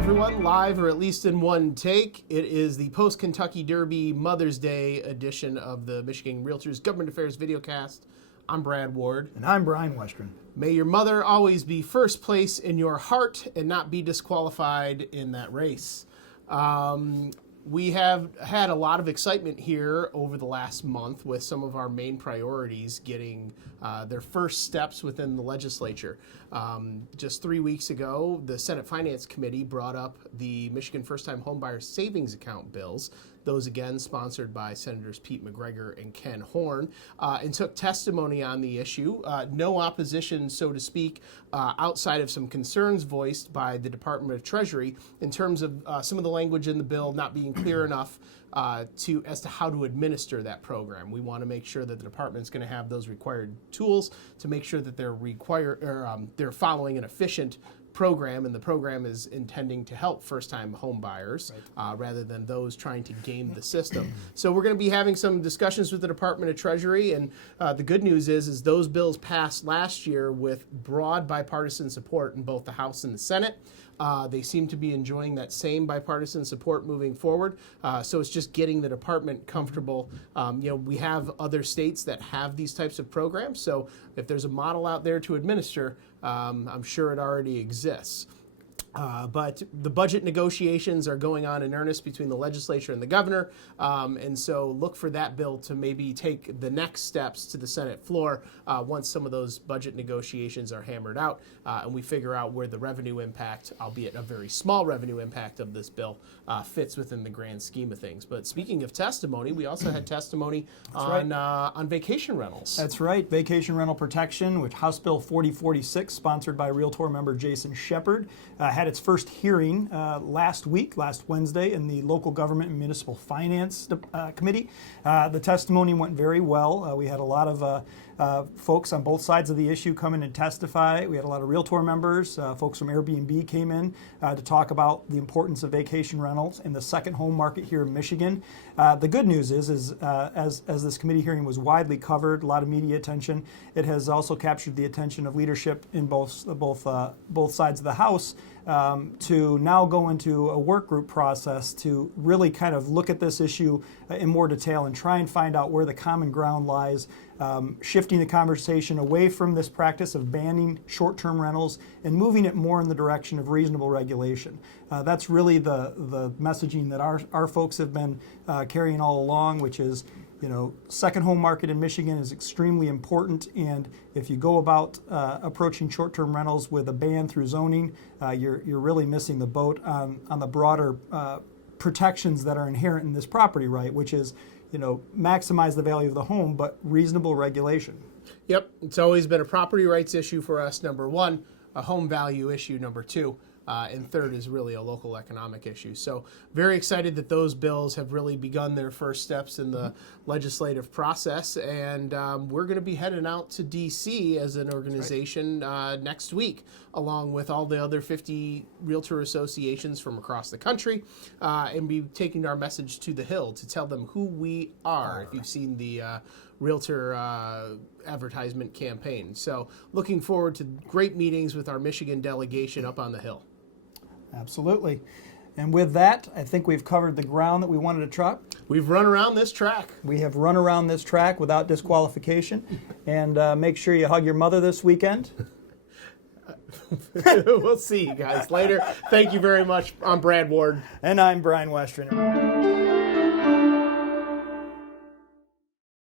everyone, live or at least in one take. It is the post-Kentucky Derby Mother's Day edition of the Michigan Realtors Government Affairs Videocast. I'm Brad Ward. And I'm Brian Westron. May your mother always be first place in your heart and not be disqualified in that race. We have had a lot of excitement here over the last month with some of our main priorities getting their first steps within the legislature. Just 3 weeks ago, the Senate Finance Committee brought up the Michigan First-Time Homebuyer Savings Account bills, those again sponsored by Senators Pete McGregor and Ken Horn, and took testimony on the issue. No opposition, so to speak, outside of some concerns voiced by the Department of Treasury in terms of some of the language in the bill not being clear enough as to how to administer that program. We want to make sure that the department's going to have those required tools to make sure that they're following an efficient program, and the program is intending to help first-time home buyers rather than those trying to game the system. So we're going to be having some discussions with the Department of Treasury, and the good news is those bills passed last year with broad bipartisan support in both the House and the Senate. They seem to be enjoying that same bipartisan support moving forward. So it's just getting the department comfortable. We have other states that have these types of programs. So if there's a model out there to administer, I'm sure it already exists. But the budget negotiations are going on in earnest between the legislature and the governor, and so look for that bill to maybe take the next steps to the Senate floor once some of those budget negotiations are hammered out and we figure out where the revenue impact, albeit a very small revenue impact of this bill, fits within the grand scheme of things. But speaking of testimony, we also had testimony on vacation rentals. That's right, vacation rental protection, which House Bill 4046, sponsored by Realtor member Jason Shepard, had its first hearing last Wednesday, in the Local Government and Municipal Finance Committee. The testimony went very well. We had a lot of folks on both sides of the issue come in and testify. We had a lot of Realtor members. Folks from Airbnb came in to talk about the importance of vacation rentals in the second home market here in Michigan. The good news is as this committee hearing was widely covered, a lot of media attention, it has also captured the attention of leadership in both sides of the House to now go into a work group process to really kind of look at this issue in more detail and try and find out where the common ground lies, shifting the conversation away from this practice of banning short-term rentals and moving it more in the direction of reasonable regulation. That's really the messaging that our folks have been carrying all along, which is, second home market in Michigan is extremely important, and if you go about approaching short-term rentals with a ban through zoning, you're really missing the boat on the broader protections that are inherent in this property right, which is, maximize the value of the home, but reasonable regulation. Yep, it's always been a property rights issue for us, number one, a home value issue, number two. And third is really a local economic issue. So very excited that those bills have really begun their first steps in the legislative process. And we're going to be heading out to D.C. as an organization next week, along with all the other 50 realtor associations from across the country, and be taking our message to the Hill to tell them who we are, if you've seen the realtor advertisement campaign. So looking forward to great meetings with our Michigan delegation up on the Hill. Absolutely. And with that, I think we've covered the ground that we wanted to truck. We've run around this track. We have run around this track without disqualification. And make sure you hug your mother this weekend. We'll see you guys later. Thank you very much. I'm Brad Ward. And I'm Brian Westron.